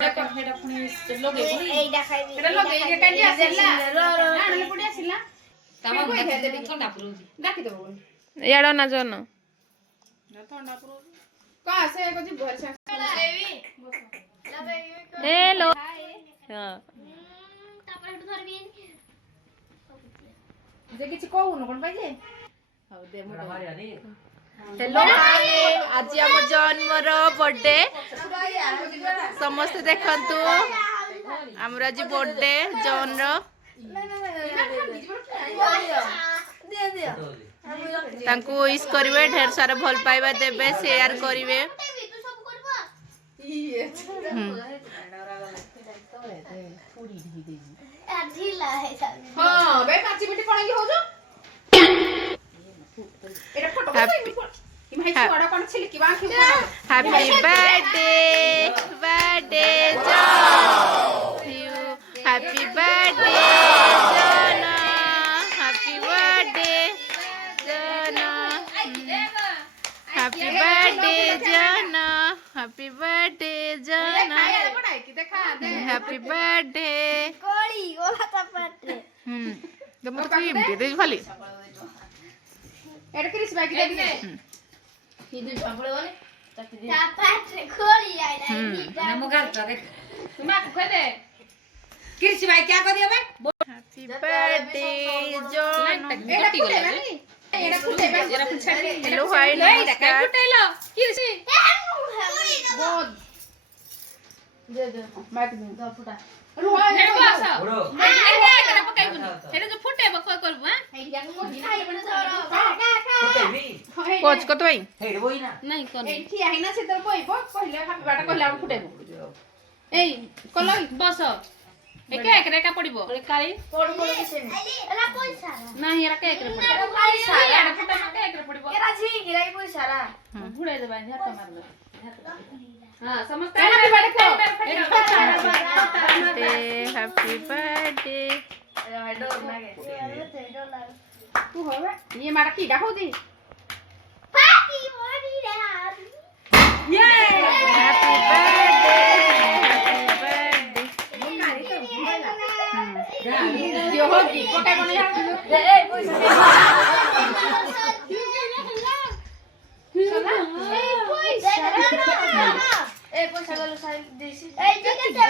हेडा पुनी लगे एइडा खाइबी हेडा लगे ये काली आसेला आनले पडी आसिला तमा देखा दे ठंडा पुरोजी डाकी देबो याडो ना जोन ना ठंडा पुरोजी का से को जी भर से हेलो हां तापर हेडु धरबी जे किछि कहू न कोन पाइजे हाउ दे मोटा हेलो आज आम जन्मर बर्थडे समस्त देखंतु हमर आज बर्थडे जॉन रो तांको विश करिवे ढेर सारा भल पाइबा देबे शेयर करिवे हां बे पाची बिटी कोन की हो जो एटा फोटो कि भाई छोड़ा कोन छिल की बाकी happy birthday John you happy birthday John happy birthday John happy birthday John happy birthday John happy birthday कोली गोला चपाटे तुम तो क्रीम दे खाली एटा क्रिस बाकी दे दे ये दुई पापड़ वाले चपाटे कोली आइला ना मुगार तो देख तुम को दे क्रिस भाई क्या कर दिया बे हैप्पी बर्थडे जॉन एटा फुटे बानी एटा फुटे बा एटा फुटे हेलो हाय नमस्कार फुटेलो क्रिस बहुत दे दे माइक दे दा फुटा हेड बस हेड एकरा पकाई बुनी हेड जो फुटे बको करबो हां हेड या मोजी खाई बने फुटेबी कोच को तो भाई हेड बोई ना नहीं कोन एठी आही ना से तो कहबो कहले हैप्पी बर्थडे कहले हम फुटेबो एई कलो बस एके एकरे का पड़िबो काली पड़ के से एला पैसा नाही एरा के एकरे पड़िबो पैसा एरा फुटा के एकरे पड़िबो एरा छी गिराई पैसा रा फुड़ाई देबा हाथ मार दे हां समझता है हैप्पी बर्थडे हैप्पी बर्थडे डर लागे तू होवे ये मारा की डाको दी पार्टी मोरी रे ये हैप्पी बर्थडे यो होगी पकाई बने जा ए पैसा ए पैसा गलो साइड देसी ए ठीक है